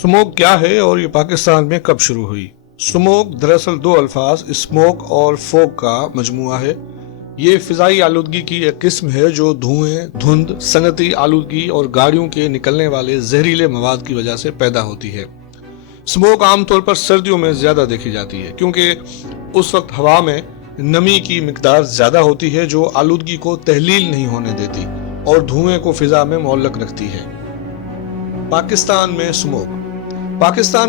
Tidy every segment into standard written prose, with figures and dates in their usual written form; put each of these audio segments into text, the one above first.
Smoke क्या है और ये पाकिस्तान में कब शुरू हुई? स्मोक दरअसल दो अल्फाज स्मोक और फोग का मजमुआ है। ये फिजाई आलूदगी की एक किस्म है जो धुएं, धुंध, सनती आलूदगी और गाड़ियों के निकलने वाले जहरीले मवाद की वजह से पैदा होती है। स्मोक आमतौर पर सर्दियों में ज्यादा देखी जाती है क्योंकि उस वक्त हवा में नमी की मिकदार ज्यादा होती है जो आलूदगी को तहलील नहीं होने देती और धुएं को फिजा में मुअल्लक रखती है। पाकिस्तान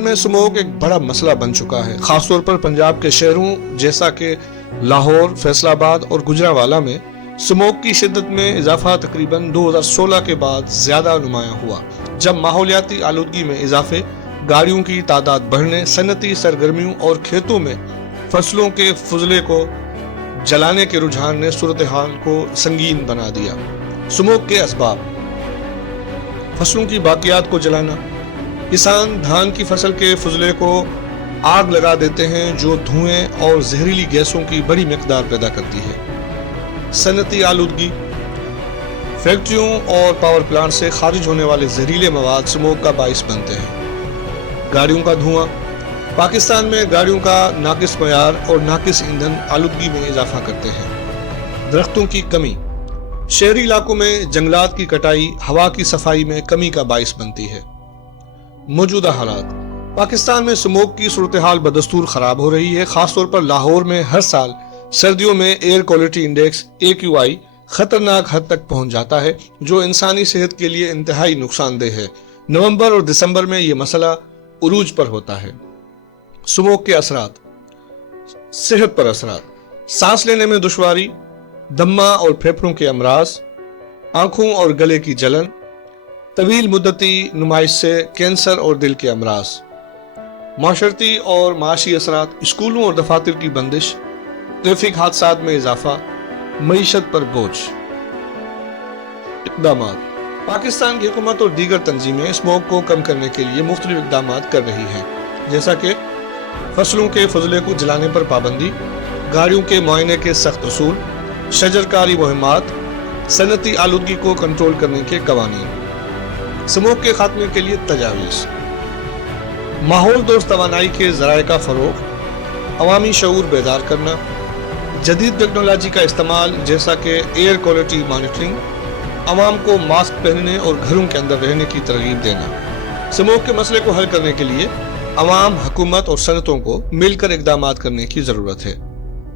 में स्मोक एक बड़ा मसला बन चुका है, खासतौर पर पंजाब के शहरों जैसा कि लाहौर, फैसलाबाद और गुजरांवाला में स्मोक की शिद्दत में इजाफा तकरीबन 2016 के बाद ज्यादा नुमायां हुआ, जब माहौलियाती आलूदगी में इजाफे, गाड़ियों की तादाद बढ़ने, सनती सरगर्मियों और खेतों में फसलों के फजले को जलाने के रुझान ने सूरत हाल को संगीन बना दिया। स्मोक के असबाब: फसलों की बाकियात को जलाना। किसान धान की फसल के फजले को आग लगा देते हैं जो धुएं और जहरीली गैसों की बड़ी मिकदार पैदा करती है। सनती आलूदगी: फैक्ट्रियों और पावर प्लांट से खारिज होने वाले जहरीले मवाद स्मोक का बाइस बनते हैं। गाड़ियों का धुआं: पाकिस्तान में गाड़ियों का नाकिस मयार और नाकिस ईंधन आलूदगी में इजाफा करते हैं। दरख्तों की कमी: शहरी इलाकों में जंगलात की कटाई हवा की सफाई में कमी का बाइस बनती है। मौजूदा हालात: पाकिस्तान में स्मोक की सूरत हाल बदस्तूर खराब हो रही है। खासतौर पर लाहौर में हर साल सर्दियों में एयर क्वालिटी इंडेक्स AQI खतरनाक हद तक पहुंच जाता है जो इंसानी सेहत के लिए इंतहाई नुकसानदेह है। नवंबर और दिसंबर में यह मसला उरूज पर होता है। स्मोक के असरात: सेहत पर असरात, सांस लेने में दुश्वारी, दम्मा और फेफड़ों के अमराज, आंखों और गले की जलन, तवील मुद्दती नुमाइश से कैंसर और दिल के अमराज। माशरती और माशी असरात: स्कूलों और दफातर की बंदिश, ट्रैफिक हादसात में इजाफा, मईशत पर बोझ। इक़दामात: पाकिस्तान की हुकूमत और दीगर तंजीमें स्मोक को कम करने के लिए मुख्तलिफ इक़दामात कर रही हैं, जैसा कि फसलों के फजले को जलाने पर पाबंदी, गाड़ियों के मुआयने के सख्त उसूल, शजरकारी मुहिमात, सनती आलूदगी को कंट्रोल करने के कवानीन। स्मोक के खात्मे के लिए तजावीज़: माहौल दोस्त तवानाई के ज़राए का फ़रोग़, अवामी शऊर बेदार करना, जदीद टेक्नोलॉजी का इस्तेमाल जैसा कि एयर क्वालिटी मॉनिटरिंग, अवाम को मास्क पहनने और घरों के अंदर रहने की तरगीब देना। स्मोक के मसले को हल करने के लिए अवाम, हुकूमत और सनतों को मिलकर इक़दामात करने की ज़रूरत है।